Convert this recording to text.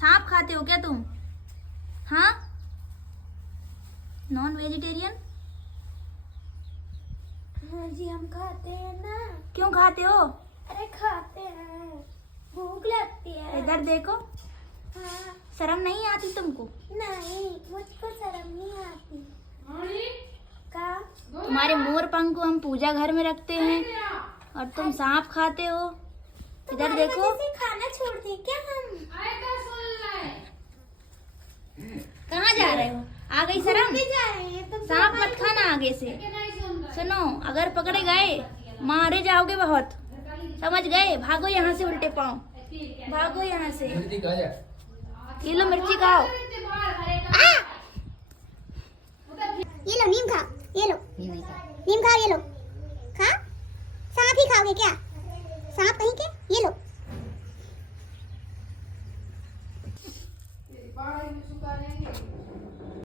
सांप खाते हो क्या तुम? हाँ, नॉन वेजिटेरियन? हाँ जी हम खाते हैं ना। क्यों खाते हो? अरे खाते हैं, भूख लगती है। इधर देखो, हाँ। शर्म नहीं आती तुमको? नहीं, मुझको शर्म नहीं आती। का? तुम्हारे मोर पंख को हम पूजा घर में रखते हैं और तुम सांप खाते हो। इधर देखो, वजह से खाना छोड़ दे क्या हम? कहाँ जा रहे हो? आ गई शर्म? घूमने जा रहे हैं तुम। सांप मत खाना आगे से। सुनो, अगर पकड़े गए मारे जाओगे बहुत, समझ गए? भागो यहाँ से उल्टे पाँव, भागो यहाँ से। ये लो मिर्ची खाओ। ये लो नीम खा, ये लो नीम खाओ, ये लो खा। सांप ही खाओगे क्या? सांप कहीं के? ये लो।